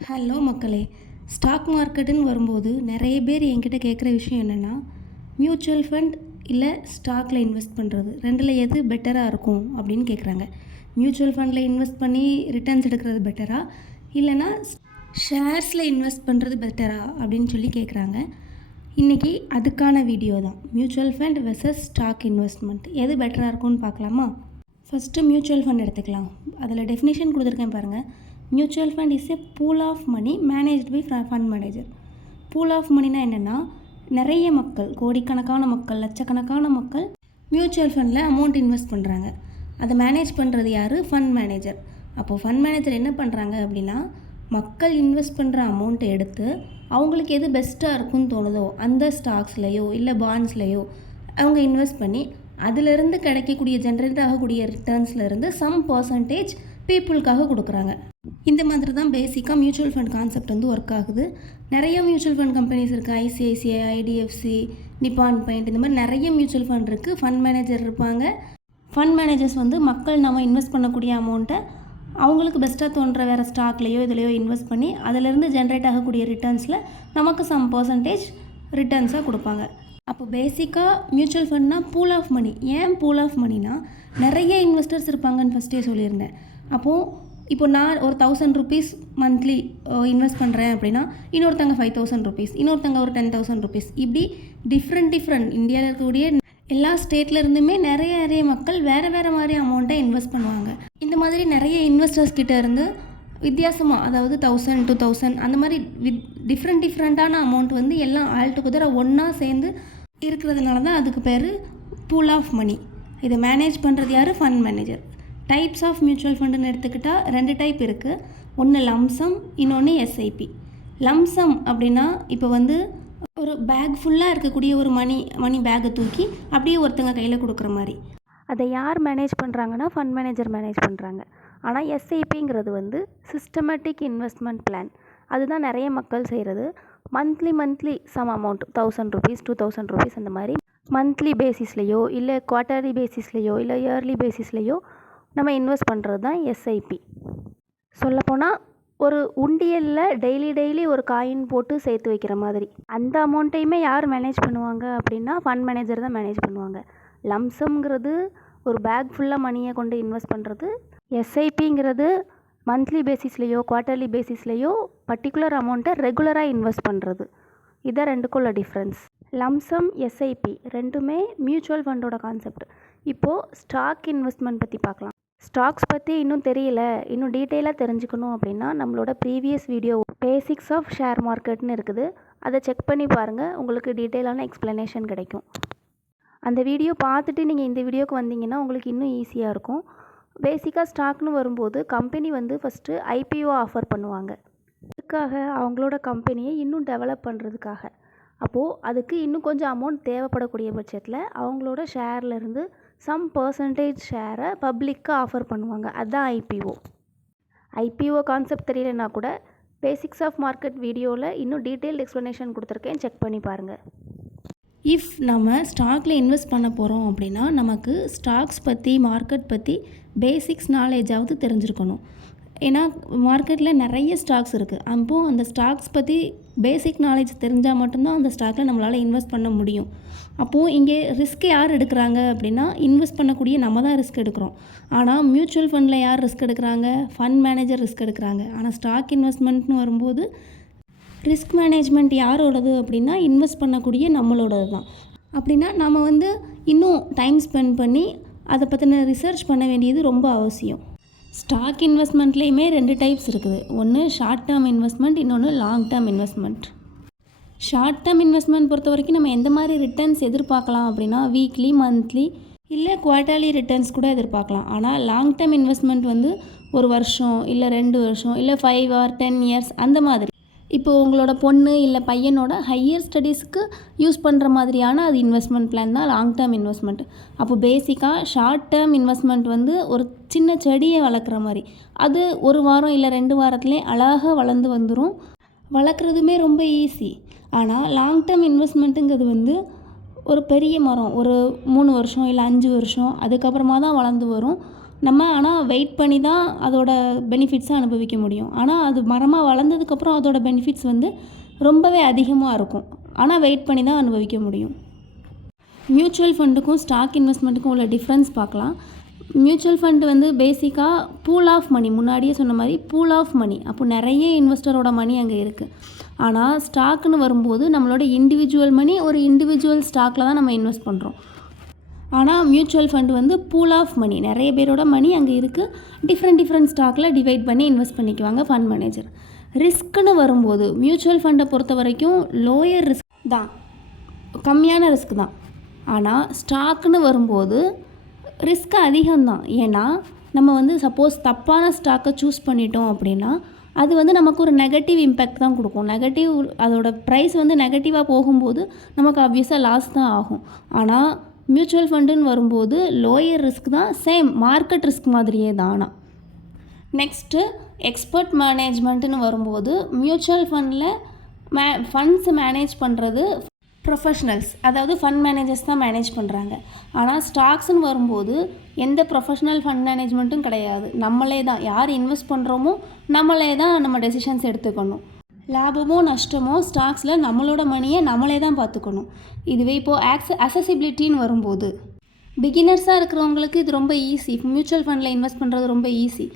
Hello மக்களே, stock மார்க்கெட்டுன்னு வரும்போது நிறைய பேர் என்கிட்ட கேட்குற விஷயம் என்னென்னா, மியூச்சுவல் ஃபண்ட் இல்லை ஸ்டாக்கில் இன்வெஸ்ட் பண்ணுறது ரெண்டில் எது பெட்டராக இருக்கும் அப்படின்னு கேட்குறாங்க. மியூச்சுவல் ஃபண்டில் இன்வெஸ்ட் பண்ணி ரிட்டர்ன்ஸ் எடுக்கிறது பெட்டரா, இல்லைனா ஷேர்ஸில் இன்வெஸ்ட் பண்ணுறது பெட்டரா அப்படின்னு சொல்லி கேட்குறாங்க. இன்றைக்கி அதுக்கான வீடியோ தான். Mutual fund versus stock investment எது பெட்டராக இருக்கும்னு பார்க்கலாமா? ஃபஸ்ட்டு மியூச்சுவல் ஃபண்ட் எடுத்துக்கலாம். அதில் டெஃபினேஷன் கொடுத்துருக்கேன் பாருங்கள். Mutual fund is a pool of money managed by fund manager. Pool of மணினா என்னென்னா, நிறைய மக்கள், கோடிக்கணக்கான மக்கள், லட்சக்கணக்கான மக்கள் மியூச்சுவல் ஃபண்டில் அமௌண்ட் இன்வெஸ்ட் பண்ணுறாங்க. அதை மேனேஜ் பண்ணுறது யார்? Fund manager. அப்போது ஃபண்ட் மேனேஜர் என்ன பண்ணுறாங்க அப்படின்னா, மக்கள் இன்வெஸ்ட் பண்ணுற அமௌண்ட்டை எடுத்து அவங்களுக்கு எது பெஸ்ட்டாக இருக்குன்னு தோணுதோ அந்த ஸ்டாக்ஸ்லையோ இல்லை பாண்ட்ஸ்லையோ அவங்க இன்வெஸ்ட் பண்ணி அதிலிருந்து கிடைக்கக்கூடிய ஜென்ரேட் ஆகக்கூடிய ரிட்டர்ன்ஸ்லேருந்து சம் பர்சன்டேஜ் பீப்புளுக்காக கொடுக்குறாங்க. இந்த மாதிரி தான் பேசிக்காக மியூச்சுவல் ஃபண்ட் கான்செப்ட் வந்து ஒர்க் ஆகுது. நிறைய மியூச்சுவல் ஃபண்ட் கம்பெனிஸ் இருக்குது. ஐசிஐசிஐ, ஐடிஎஃப்சி, நிப்பான் பெயிண்ட், இந்த மாதிரி நிறைய மியூச்சுவல் ஃபண்ட் இருக்குது. ஃபண்ட் மேனேஜர் இருப்பாங்க. ஃபண்ட் மேனேஜர்ஸ் வந்து மக்கள் நம்ம இன்வெஸ்ட் பண்ணக்கூடிய அமௌண்ட்டை அவங்களுக்கு பெஸ்ட்டாக தோன்ற வேறு ஸ்டாக்லேயோ இதுலையோ இன்வெஸ்ட் பண்ணி அதிலிருந்து ஜென்ரேட் ஆகக்கூடிய ரிட்டர்ன்ஸில் நமக்கு சம் பர்சன்டேஜ் ரிட்டர்ன்ஸாக கொடுப்பாங்க. அப்போ பேசிக்காக மியூச்சுவல் ஃபண்ட்னா பூல் ஆஃப் மணி. ஏன் பூல் ஆஃப் மணினா, நிறைய இன்வெஸ்டர்ஸ் இருப்பாங்கன்னு ஃபஸ்ட்டே சொல்லியிருந்தேன். அப்போது இப்போ நான் ஒரு 1000 rupees மந்த்லி இன்வெஸ்ட் பண்ணுறேன் அப்படின்னா, இன்னொருத்தங்க 5000 rupees, இன்னொருத்தங்க ஒரு 10,000 rupees, இப்படி டிஃப்ரெண்ட் இந்தியாவில் இருக்கக்கூடிய எல்லா ஸ்டேட்டில் இருந்துமே நிறைய மக்கள் வேறு மாதிரி அமௌண்ட்டை இன்வெஸ்ட் பண்ணுவாங்க. இந்த மாதிரி நிறைய இன்வெஸ்டர்ஸ் கிட்டே இருந்து வித்தியாசமாக, அதாவது 1000, 2000 அந்த மாதிரி டிஃப்ரெண்ட்டான அமௌண்ட் வந்து எல்லாம் ஆல் டுகெதர் ஒன்றா சேர்ந்து இருக்கிறதுனால தான் அதுக்கு பேர் பூல் ஆஃப் மணி. இதை மேனேஜ் பண்ணுறது யார்? Fund manager. Types of mutual ஃபண்டுன்னு எடுத்துக்கிட்டால் 2 டைப் இருக்குது. ஒன்று லம்சம், இன்னொன்று எஸ்ஐபி. லம்சம் அப்படின்னா, இப்போ வந்து ஒரு பேக் ஃபுல்லாக இருக்கக்கூடிய ஒரு மணி பேக்கை தூக்கி அப்படியே ஒருத்தங்க கையில் கொடுக்குற மாதிரி. அதை யார் மேனேஜ் பண்ணுறாங்கன்னா, ஃபண்ட் மேனேஜர் மேனேஜ் பண்ணுறாங்க. ஆனால் எஸ்ஐபிங்கிறது வந்து சிஸ்டமேட்டிக் இன்வெஸ்ட்மெண்ட் பிளான். அதுதான் நிறைய மக்கள் செய்கிறது. Monthly some amount 1000 rupees, 2000 rupees அந்த மாதிரி மந்த்லி பேசிஸ்லேயோ இல்லை குவார்ட்டர்லி பேசிஸ்லேயோ இல்லை இயர்லி பேசிஸ்லேயோ நம்ம இன்வெஸ்ட் பண்ணுறது தான் எஸ்ஐபி. சொல்லப்போனால் ஒரு உண்டியலில் டெய்லி ஒரு காயின் போட்டு சேர்த்து வைக்கிற மாதிரி. அந்த அமௌண்ட்டையுமே யார் மேனேஜ் பண்ணுவாங்க அப்படின்னா, ஃபண்ட் மேனேஜர் தான் மேனேஜ் பண்ணுவாங்க. லம்சம்ங்கிறது ஒரு பேக் ஃபுல்லாக மணியை கொண்டு இன்வெஸ்ட் பண்ணுறது. எஸ்ஐபிங்கிறது மந்த்லி பேசிஸ்லேயோ குவார்ட்டர்லி பேசிஸ்லேயோ பர்டிகுலர் அமௌண்ட்டை ரெகுலராக இன்வெஸ்ட் பண்ணுறது. இதான் ரெண்டுக்குள்ள டிஃப்ரென்ஸ். லம்சம், எஸ்ஐபி ரெண்டுமே மியூச்சுவல் ஃபண்டோட கான்செப்ட். இப்போது ஸ்டாக் இன்வெஸ்ட்மெண்ட் பற்றி பார்க்கலாம். ஸ்டாக்ஸ் பற்றி இன்னும் தெரியல, இன்னும் டீட்டெயிலாக தெரிஞ்சுக்கணும் அப்படின்னா, நம்மளோட previous video basics of share மார்க்கெட்னு இருக்குது. அதை செக் பண்ணி பாருங்கள், உங்களுக்கு டீட்டெயிலான எக்ஸ்ப்ளனேஷன் கிடைக்கும். அந்த வீடியோ பார்த்துட்டு நீங்கள் இந்த வீடியோக்கு வந்தீங்கன்னா உங்களுக்கு இன்னும் ஈஸியாக இருக்கும். பேசிக்காக ஸ்டாக்னு வரும்போது கம்பெனி வந்து ஃபஸ்ட்டு ஐபிஓ ஆஃபர் பண்ணுவாங்க. அதுக்காக அவங்களோட கம்பெனியை இன்னும் டெவலப் பண்ணுறதுக்காக. அப்போது அதுக்கு இன்னும் கொஞ்சம் அமௌண்ட் தேவைப்படக்கூடிய பட்சத்தில் அவங்களோட ஷேர்லேருந்து சம் பர்சன்டேஜ் ஷேரை பப்ளிக்காக ஆஃபர் பண்ணுவாங்க. அதுதான் ஐபிஓ கான்செப்ட் தெரியலனா கூட பேசிக்ஸ் ஆஃப் மார்க்கெட் வீடியோவில் இன்னும் டீட்டெயில்டு எக்ஸ்ப்ளனேஷன் கொடுத்துருக்கேன், செக் பண்ணி பாருங்கள். இஃப் நம்ம ஸ்டாக்கில் இன்வெஸ்ட் பண்ண போகிறோம் அப்படின்னா, நமக்கு ஸ்டாக்ஸ் பற்றி, மார்க்கெட் பற்றி பேசிக்ஸ் நாலேஜாவது தெரிஞ்சிருக்கணும். ஏன்னா மார்க்கெட்டில் நிறைய ஸ்டாக்ஸ் இருக்குது. அப்போது அந்த ஸ்டாக்ஸ் பற்றி பேசிக் நாலேஜ் தெரிஞ்சால் மட்டும்தான் அந்த ஸ்டாக்கில் நம்மளால் இன்வெஸ்ட் பண்ண முடியும். அப்போது இங்கே ரிஸ்க் யார் எடுக்கிறாங்க அப்படின்னா, இன்வெஸ்ட் பண்ணக்கூடிய நம்ம தான் ரிஸ்க் எடுக்கிறோம். ஆனால் மியூச்சுவல் ஃபண்டில் யார் ரிஸ்க் எடுக்கிறாங்க? ஃபண்ட் மேனேஜர் ரிஸ்க் எடுக்கிறாங்க. ஆனால் ஸ்டாக் இன்வெஸ்ட்மெண்ட்னு வரும்போது ரிஸ்க் மேனேஜ்மெண்ட் யாரோடது அப்படின்னா, இன்வெஸ்ட் பண்ணக்கூடிய நம்மளோடது தான். அப்படின்னா நம்ம வந்து இன்னும் டைம் ஸ்பெண்ட் பண்ணி அதை பற்றின ரிசர்ச் பண்ண வேண்டியது ரொம்ப அவசியம். ஸ்டாக் இன்வெஸ்ட்மெண்ட்லேயுமே 2 டைப்ஸ் இருக்குது. ஒன்று ஷார்ட் டேர்ம் இன்வெஸ்ட்மெண்ட், இன்னொன்று long term investment. Short term investment பொறுத்த வரைக்கும் நம்ம எந்த மாதிரி ரிட்டர்ன்ஸ் எதிர்பார்க்கலாம் அப்படின்னா, வீக்லி, மந்த்லி இல்லை குவார்ட்டர்லி ரிட்டர்ன்ஸ் கூட எதிர்பார்க்கலாம். ஆனால் லாங் டேர்ம் இன்வெஸ்ட்மெண்ட் வந்து 1 வருஷம் இல்லை 2 வருஷம் இல்லை 5 or 10 years அந்த மாதிரி. இப்போது உங்களோட பொண்ணு இல்லை பையனோட ஹையர் ஸ்டடீஸ்க்கு யூஸ் பண்ணுற மாதிரியான அது இன்வெஸ்ட்மெண்ட் பிளான் தான் லாங் டேர்ம் இன்வெஸ்ட்மெண்ட். அப்போ பேசிக்காக ஷார்ட் டேர்ம் இன்வெஸ்ட்மெண்ட் வந்து ஒரு சின்ன செடியை வளர்க்குற மாதிரி. அது 1 வாரம் இல்லை 2 வாரத்துலேயே அழகாக வளர்ந்து வந்துடும். வளர்க்குறதுமே ரொம்ப ஈஸி. ஆனால் லாங் டேர்ம் இன்வெஸ்ட்மெண்ட்டுங்கிறது வந்து ஒரு பெரிய மரம், ஒரு 3 வருஷம் இல்லை 5 வருஷம் அதுக்கப்புறமா தான் வளர்ந்து வரும். நம்ம ஆனால் வெயிட் பண்ணி தான் அதோட பெனிஃபிட்ஸை அனுபவிக்க முடியும். ஆனால் அது மரமாக வளர்ந்ததுக்கப்புறம் அதோட பெனிஃபிட்ஸ் வந்து ரொம்பவே அதிகமாக இருக்கும். ஆனால் வெயிட் பண்ணி தான் அனுபவிக்க முடியும். மியூச்சுவல் ஃபண்டுக்கும் ஸ்டாக் இன்வெஸ்ட்மெண்ட்டுக்கும் உள்ள டிஃப்ரென்ஸ் பார்க்கலாம். மியூச்சுவல் ஃபண்டு வந்து பேசிக்காக பூல் ஆஃப் மணி, முன்னாடியே சொன்ன மாதிரி பூல் ஆஃப் மணி. அப்போ நிறைய இன்வெஸ்டரோட மணி அங்கே இருக்குது. ஆனால் ஸ்டாக்குன்னு வரும்போது நம்மளோட இண்டிவிஜுவல் மணி ஒரு இண்டிவிஜுவல் ஸ்டாக்கில் தான் நம்ம இன்வெஸ்ட் பண்ணுறோம். ஆனால் மியூச்சுவல் ஃபண்டு வந்து பூல் ஆஃப் மணி, நிறைய பேரோட மணி அங்கே இருக்குது. டிஃப்ரெண்ட் ஸ்டாக்கில் டிவைட் பண்ணி இன்வெஸ்ட் பண்ணிக்குவாங்க ஃபண்ட் மேனேஜர். ரிஸ்க்குன்னு வரும்போது மியூச்சுவல் ஃபண்டை பொறுத்த வரைக்கும் லோயர் ரிஸ்க் தான், கம்மியான ரிஸ்க் தான். ஆனால் ஸ்டாக்குன்னு வரும்போது ரிஸ்க் அதிகம்தான். ஏன்னா நம்ம வந்து சப்போஸ் தப்பான ஸ்டாக்கை சூஸ் பண்ணிட்டோம் அப்படின்னா அது வந்து நமக்கு ஒரு நெகட்டிவ் இம்பேக்ட் தான் கொடுக்கும். அதோட ப்ரைஸ் வந்து நெகட்டிவாக போகும்போது நமக்கு ஆப்வியஸாக லாஸ் தான் ஆகும். ஆனால் மியூச்சுவல் ஃபண்டுன்னு வரும்போது லோயர் ரிஸ்க் தான், சேம் மார்க்கெட் ரிஸ்க் மாதிரியே தான். நெக்ஸ்ட்டு எக்ஸ்பர்ட் மேனேஜ்மெண்ட்டுன்னு வரும்போது மியூச்சுவல் ஃபண்டில் ஃபண்ட்ஸ் மேனேஜ் பண்ணுறது ப்ரொஃபஷ்னல்ஸ், அதாவது ஃபண்ட் மேனேஜர்ஸ் தான் மேனேஜ் பண்ணுறாங்க. ஆனால் ஸ்டாக்ஸ்ன்னு வரும்போது எந்த ப்ரொஃபஷ்னல் ஃபண்ட் மேனேஜ்மெண்ட்டும் கிடையாது. நம்மளே தான், யார் இன்வெஸ்ட் பண்ணுறோமோ நம்மளே தான் நம்ம டெசிஷன்ஸ் எடுத்துக்கணும். லாபமோ நஷ்டமோ ஸ்டாக்ஸில் நம்மளோட மணியை நம்மளே தான் பார்த்துக்கணும். இதுவே இப்போது அசசிபிலிட்டின்னு வரும்போது பிகினர்ஸாக இருக்கிறவங்களுக்கு இது ரொம்ப ஈஸி. மியூச்சுவல் ஃபண்டில் இன்வெஸ்ட் பண்ணுறது ரொம்ப ஈஸி.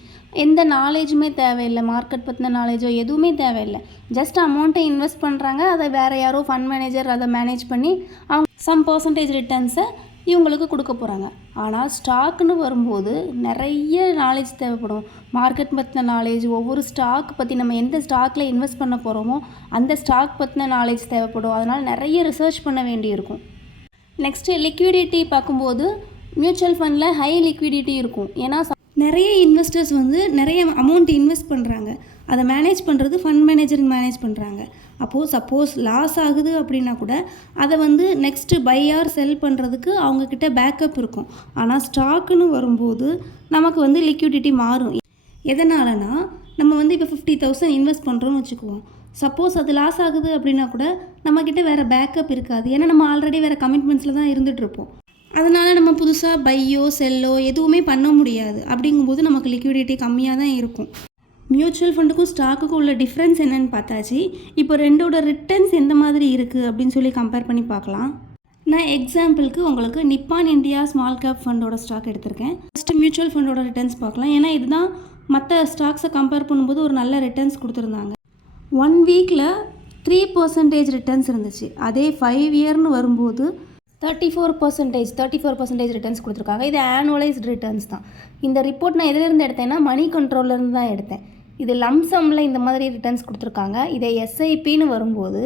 எந்த நாலேஜுமே தேவையில்லை, மார்க்கெட் பற்றின நாலேஜோ எதுவுமே தேவையில்லை. ஜஸ்ட் அமௌண்ட்டை இன்வெஸ்ட் பண்ணுறாங்க, அதை வேறு யாரோ ஃபண்ட் மேனேஜர் அதை மேனேஜ் பண்ணி அவங்க சம் பர்சன்டேஜ் ரிட்டர்ன்ஸை இவங்களுக்கு கொடுக்க போகிறாங்க. ஆனால் ஸ்டாக்குன்னு வரும்போது நிறைய நாலேஜ் தேவைப்படும். மார்க்கெட் பற்றின நாலேஜ், ஒவ்வொரு ஸ்டாக் பற்றி நம்ம எந்த ஸ்டாக்கில் இன்வெஸ்ட் பண்ண போகிறோமோ அந்த ஸ்டாக் பற்றின நாலேஜ் தேவைப்படும். அதனால் நிறைய ரிசர்ச் பண்ண வேண்டியிருக்கும். நெக்ஸ்ட்டு லிக்விடிட்டி பார்க்கும்போது மியூச்சுவல் ஃபண்டில் ஹை லிக்விடிட்டி இருக்கும். ஏன்னா நிறைய இன்வெஸ்டர்ஸ் வந்து நிறைய அமௌண்ட் இன்வெஸ்ட் பண்ணுறாங்க. அதை மேனேஜ் பண்ணுறது ஃபண்ட் மேனேஜர் மேனேஜ் பண்ணுறாங்க. அப்போது சப்போஸ் லாஸ் ஆகுது அப்படின்னா கூட அதை வந்து நெக்ஸ்ட்டு பை ஆர் செல் பண்ணுறதுக்கு அவங்கக்கிட்ட பேக்கப் இருக்கும். ஆனால் ஸ்டாக்குன்னு வரும்போது நமக்கு வந்து லிக்விடிட்டி மாறும். எதனாலனா நம்ம வந்து இப்போ 50,000 இன்வெஸ்ட் பண்ணுறோன்னு வச்சுக்குவோம். சப்போஸ் அது லாஸ் ஆகுது அப்படின்னா கூட நம்மக்கிட்ட வேறு பேக்கப் இருக்காது. ஏன்னா நம்ம ஆல்ரெடி வேறு கமிட்மெண்ட்ஸில் தான் இருந்துகிட்ருப்போம். அதனால் நம்ம புதுசாக பையோ செல்லோ எதுவுமே பண்ண முடியாது. அப்படிங்கும்போது நமக்கு லிக்விடிட்டி கம்மியாக தான் இருக்கும். மியூச்சுவல் ஃபண்டுக்கும் ஸ்டாக்குக்கும் உள்ள டிஃப்ரென்ஸ் என்னென்னு பார்த்தாச்சு. இப்போ ரெண்டோட ரிட்டர்ன்ஸ் எந்த மாதிரி இருக்குது அப்படின்னு சொல்லி கம்பேர் பண்ணி பார்க்கலாம். நான் எக்ஸாம்பிளுக்கு உங்களுக்கு நிப்பான் இந்தியா ஸ்மால் கேப் ஃபண்டோட ஸ்டாக் எடுத்திருக்கேன். ஃபஸ்ட்டு மியூச்சுவல் ஃபண்டோட ரிட்டர்ன்ஸ் பார்க்கலாம். ஏன்னா இதுதான் மற்ற ஸ்டாக்ஸை கம்பேர் பண்ணும்போது ஒரு நல்ல ரிட்டர்ன்ஸ் கொடுத்துருந்தாங்க. 1 வீக்கில் 3% ரிட்டர்ன்ஸ் இருந்துச்சு. அதே 5 இயர்னு வரும்போது 34% ரிட்டர்ன்ஸ் கொடுத்துருக்காங்க. இது ஆனுவலைஸ்டு ரிட்டர்ன்ஸ் தான். இந்த ரிப்போர்ட் நான் எதிலிருந்து எடுத்தேன்னா மணி கண்ட்ரோல்லேருந்து தான் எடுத்தேன். இது லம்சம்மில் இந்த மாதிரி ரிட்டர்ன்ஸ் கொடுத்துருக்காங்க. இதை எஸ்ஐபின்னு வரும்போது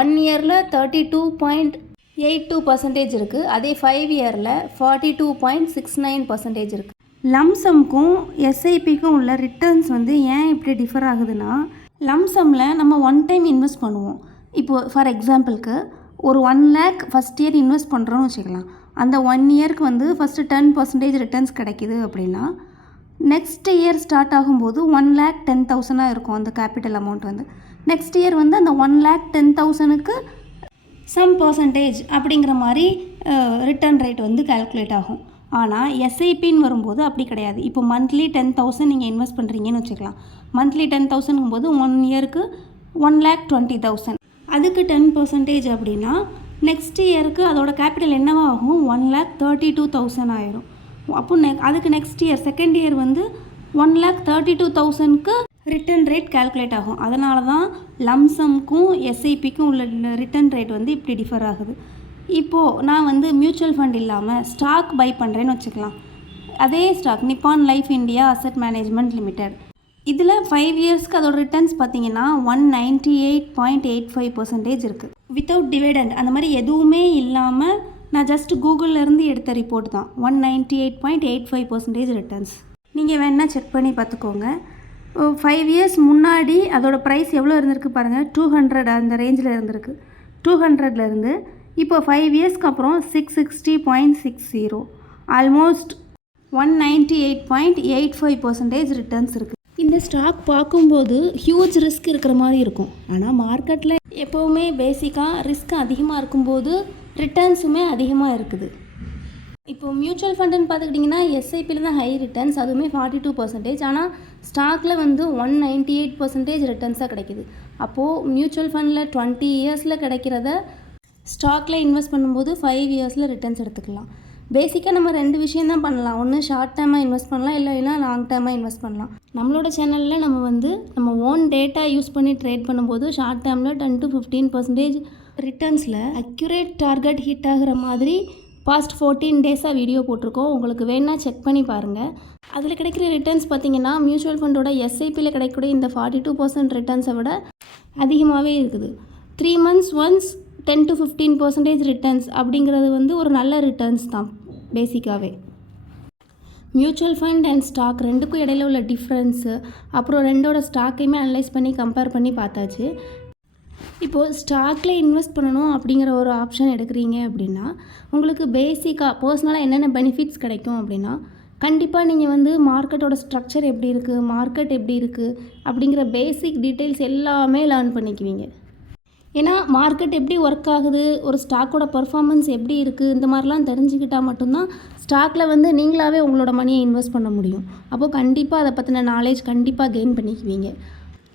1 இயரில் 32.82% இருக்குது. அதே 5 இயரில் 42.69% இருக்குது. லம்சம்க்கும் எஸ்ஐபிக்கும் உள்ள ரிட்டர்ன்ஸ் வந்து ஏன் இப்படி டிஃபர் ஆகுதுன்னா, லம்சம்மில் நம்ம 1 டைம் இன்வெஸ்ட் பண்ணுவோம். இப்போது ஃபார் எக்ஸாம்பிளுக்கு ஒரு 1 lakh ஃபஸ்ட் இயர் இன்வெஸ்ட் பண்ணுறோன்னு வச்சுக்கலாம். அந்த 1 இயருக்கு வந்து ஃபஸ்ட்டு 10% ரிட்டர்ன்ஸ் கிடைக்கிது அப்படின்னா நெக்ஸ்ட் இயர் ஸ்டார்ட் ஆகும்போது 1,10,000 இருக்கும் அந்த கேபிட்டல் அமௌண்ட் வந்து. நெக்ஸ்ட் இயர் வந்து அந்த 1,10,000க்கு சம் பர்சன்டேஜ் அப்படிங்கிற மாதிரி ரிட்டர்ன் ரேட் வந்து கால்குலேட் ஆகும். ஆனால் எஸ்ஐபின்னு வரும்போது அப்படி கிடையாது. இப்போ மந்த்லி 10,000 நீங்கள் இன்வெஸ்ட் பண்ணுறீங்கன்னு வச்சுக்கலாம். மந்த்லி 10,000ங்கும்போது 1 இயருக்கு 1,20,000. அதுக்கு 10% அப்படின்னா நெக்ஸ்ட் இயருக்கு அதோட கேபிட்டல் என்னவாகும், 1,32,000 ஆயிரும். அப்போ அதுக்கு நெக்ஸ்ட் இயர் செகண்ட் இயர் வந்து 1,32,000க்கு ரிட்டர்ன் ரேட் கால்குலேட் ஆகும். அதனால தான் லம்சம்க்கும் எஸ்ஐபிக்கும் உள்ள ரிட்டர்ன் ரேட் வந்து இப்படி டிஃபர் ஆகுது. இப்போது நான் வந்து மியூச்சுவல் ஃபண்ட் இல்லாமல் ஸ்டாக் பை பண்ணுறேன்னு வச்சுக்கலாம். அதே stock Nippon life India asset management limited. இதில் 5 இயர்ஸ்க்கு அதோட ரிட்டர்ன்ஸ் பார்த்தீங்கன்னா 198.85% இருக்குது. வித்தவுட் டிவிடெண்ட் அந்த மாதிரி எதுவுமே இல்லாமல் நான் ஜஸ்ட் கூகுளிலேருந்து எடுத்த ரிப்போர்ட் தான். 198.85% ரிட்டர்ன்ஸ். நீங்கள் வேணால் செக் பண்ணி பார்த்துக்கோங்க. 5 இயர்ஸ் முன்னாடி அதோட ப்ரைஸ் எவ்வளோ இருந்திருக்கு பாருங்கள். 200 அந்த ரேஞ்சில் இருந்திருக்கு. 200லேருந்து இப்போ 5 இயர்ஸ்க்கு அப்புறம் 660.60, ஆல்மோஸ்ட் 198.85% ரிட்டர்ன்ஸ் இருக்குது. இந்த ஸ்டாக் பார்க்கும்போது ஹியூஜ் ரிஸ்க் இருக்கிற மாதிரி இருக்கும். ஆனால் மார்க்கெட்டில் எப்போவுமே பேசிக்காக ரிஸ்க் அதிகமாக இருக்கும்போது ரிட்டர்ன்ஸுமே அதிகமாக இருக்குது. இப்போது மியூச்சுவல் ஃபண்டுன்னு பார்த்துக்கிட்டிங்கன்னா எஸ்ஐபியில் தான் ஹை ரிட்டர்ன்ஸ், அதுவுமே 42%. ஆனால் ஸ்டாக்கில் வந்து 198% ரிட்டர்ன்ஸாக கிடைக்குது. அப்போது மியூச்சுவல் ஃபண்டில் 20 இயர்ஸில் கிடைக்கிறத ஸ்டாக்கில் இன்வெஸ்ட் பண்ணும்போது 5 இயர்ஸில் ரிட்டர்ன்ஸ் எடுத்துக்கலாம். பேசிக்காக நம்ம 2 விஷயம் தான் பண்ணலாம். ஒன்று ஷார்ட் டேர்மாக இன்வெஸ்ட் பண்ணலாம், இல்லைன்னா லாங் டேர்மாக இன்வெஸ்ட் பண்ணலாம். நம்மளோட சேனலில் நம்ம ஓன் டேட்டா யூஸ் பண்ணி ட்ரேட் பண்ணும்போது ஷார்ட் டேர்மில் 10 to 15% ரிட்டர்ன்ஸில் அக்யூரேட் டார்கெட் ஹிட் ஆகிற மாதிரி பாஸ்ட் 14 டேஸாக வீடியோ போட்டிருக்கோம். உங்களுக்கு வேணால் செக் பண்ணி பாருங்கள். அதில் கிடைக்கிற ரிட்டர்ன்ஸ் பார்த்திங்கன்னா மியூச்சுவல் ஃபண்டோட எஸ்ஐபியில் கிடைக்கக்கூடிய இந்த 42% ரிட்டர்ன்ஸை விட அதிகமாகவே இருக்குது. 3 months ஒன்ஸ் 10 to 15% ரிட்டர்ன்ஸ் அப்படிங்கிறது வந்து ஒரு நல்ல ரிட்டர்ன்ஸ் தான். பேசிக்காகவே மியூச்சுவல் ஃபண்ட் அண்ட் ஸ்டாக் ரெண்டுக்கும் இடையில உள்ள டிஃப்ரென்ஸு, அப்புறம் ரெண்டோட ஸ்டாக்கையுமே அனலைஸ் பண்ணி கம்பேர் பண்ணி பார்த்தாச்சு. இப்போது ஸ்டாக்கில் இன்வெஸ்ட் பண்ணணும் அப்படிங்கிற ஒரு ஆப்ஷன் எடுக்கிறீங்க அப்படின்னா உங்களுக்கு பேசிக்காக பர்சனலாக என்னென்ன பெனிஃபிட்ஸ் கிடைக்கும் அப்படின்னா, கண்டிப்பாக நீங்கள் வந்து மார்க்கெட்டோட ஸ்ட்ரக்சர் எப்படி இருக்குது, மார்க்கெட் எப்படி இருக்குது அப்படிங்கிற பேசிக் டீட்டெயில்ஸ் எல்லாமே லேர்ன் பண்ணிக்குவீங்க. ஏன்னா மார்க்கெட் எப்படி ஒர்க் ஆகுது, ஒரு ஸ்டாக்கோட பர்ஃபார்மன்ஸ் எப்படி இருக்குது, இந்த மாதிரிலாம் தெரிஞ்சுக்கிட்டால் மட்டும்தான் ஸ்டாக்கில் வந்து நீங்களாகவே உங்களோட மணியை இன்வெஸ்ட் பண்ண முடியும். அப்போது கண்டிப்பாக அதை பற்றின நாலேஜ் கண்டிப்பாக கெயின் பண்ணிக்குவீங்க.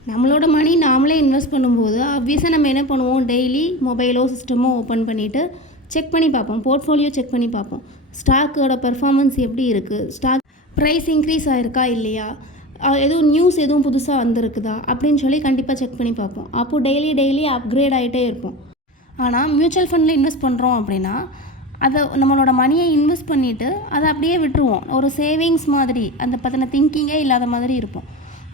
நம்மளோட மணி நாமளே இன்வெஸ்ட் பண்ணும்போது ஆப்வியஸாக நம்ம என்ன பண்ணுவோம், டெய்லி மொபைலோ சிஸ்டமோ ஓப்பன் பண்ணிவிட்டு செக் பண்ணி பார்ப்போம், போர்ட்ஃபோலியோ செக் பண்ணி பார்ப்போம். ஸ்டாக்கோட பெர்ஃபார்மன்ஸ் எப்படி இருக்குது, ஸ்டாக் ப்ரைஸ் இன்க்ரீஸ் ஆகிருக்கா இல்லையா, எதுவும் நியூஸ் எதுவும் புதுசாக வந்திருக்குதா அப்படின்னு சொல்லி கண்டிப்பாக செக் பண்ணி பார்ப்போம். அப்போது டெய்லி அப்கிரேட் ஆகிட்டே இருப்போம். ஆனால் மியூச்சுவல் ஃபண்டில் இன்வெஸ்ட் பண்ணுறோம் அப்படின்னா அதை நம்மளோட மணியை இன்வெஸ்ட் பண்ணிவிட்டு அதை அப்படியே விட்டுருவோம். ஒரு சேவிங்ஸ் மாதிரி அந்த பற்றின திங்கிங்கே இல்லாத மாதிரி இருப்போம்.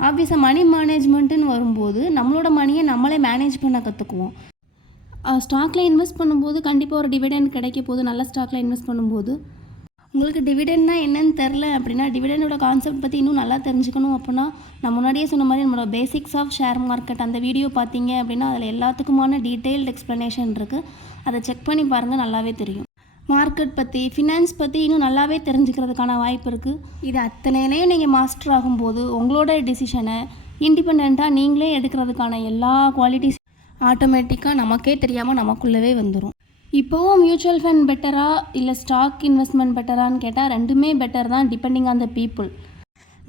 ஆப்வியஸாக மணி மேனேஜ்மெண்ட்டுன்னு வரும்போது நம்மளோட மணியை நம்மளே மேனேஜ் பண்ண கற்றுக்குவோம். ஸ்டாக்கில் இன்வெஸ்ட் பண்ணும்போது கண்டிப்பாக ஒரு டிவிடெண்ட் கிடைக்க போது. நல்ல ஸ்டாக்கில் இன்வெஸ்ட் பண்ணும்போது உங்களுக்கு டிவிடெண்ட்னா என்னன்னு தெரில அப்படின்னா, டிவிடெண்டோட கான்செப்ட் பற்றி இன்னும் நல்லா தெரிஞ்சுக்கணும் அப்படின்னா, நான் முன்னாடியே சொன்ன மாதிரி நம்மளோட பேசிக்ஸ் ஆஃப் ஷேர் மார்க்கெட் அந்த வீடியோ பார்த்தீங்க அப்படின்னா அதில் எல்லாத்துக்குமான டீட்டெயில்டு எக்ஸ்ப்ளனேஷன் இருக்குது. அதை செக் பண்ணி பாருங்கள், நல்லாவே தெரியும். மார்க்கெட் பற்றி, ஃபினான்ஸ் பற்றி இன்னும் நல்லாவே தெரிஞ்சுக்கிறதுக்கான வாய்ப்பு இருக்குது. இது அத்தனையிலையும் நீங்கள் மாஸ்டர் ஆகும்போது உங்களோட டிசிஷனை இண்டிபெண்ட்டாக நீங்களே எடுக்கிறதுக்கான எல்லா குவாலிட்டிஸ் ஆட்டோமேட்டிக்காக நமக்கே தெரியாமல் நமக்குள்ளவே வந்துடும். இப்போவும் மியூச்சுவல் ஃபண்ட் பெட்டரா இல்லை ஸ்டாக் இன்வெஸ்ட்மெண்ட் பெட்டரான்னு கேட்டால் ரெண்டுமே பெட்டர் தான், டிபெண்டிங் ஆன் த பீப்புள்.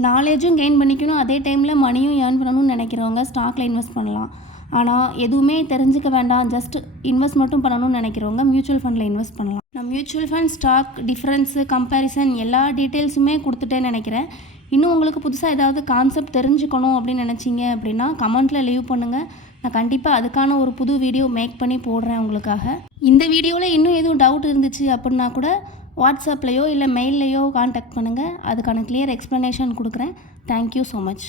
நாலேஜும் கெயின் பண்ணிக்கணும், அதே டைமில் மணியும் ஏர்ன் பண்ணணும்னு நினைக்கிறவங்க ஸ்டாக்கில் இன்வெஸ்ட் பண்ணலாம். ஆனால் எதுவுமே தெரிஞ்சுக்க வேண்டாம், ஜஸ்ட் இன்வெஸ்ட் மட்டும் பண்ணணும்னு நினைக்கிறவங்க மியூச்சுவல் ஃபண்டில் இன்வெஸ்ட் பண்ணலாம். நான் mutual fund, stock difference, comparison எல்லா டீட்டெயில்ஸுமே கொடுத்துட்டேன்னு நினைக்கிறேன். இன்னும் உங்களுக்கு புதுசாக ஏதாவது கான்செப்ட் தெரிஞ்சுக்கணும் அப்படின்னு நினச்சிங்க அப்படின்னா கமெண்ட்டில் லீவ் பண்ணுங்கள். நான் கண்டிப்பாக அதுக்கான ஒரு புது வீடியோ மேக் பண்ணி போடுறேன் உங்களுக்காக. இந்த வீடியோவில் இன்னும் எதுவும் டவுட் இருந்துச்சு அப்படின்னா கூட வாட்ஸ்அப்லேயோ இல்லை மெயில்லையோ கான்டாக்ட் பண்ணுங்கள். அதுக்கான கிளியர் எக்ஸ்ப்ளனேஷன் கொடுக்குறேன். Thank you so much.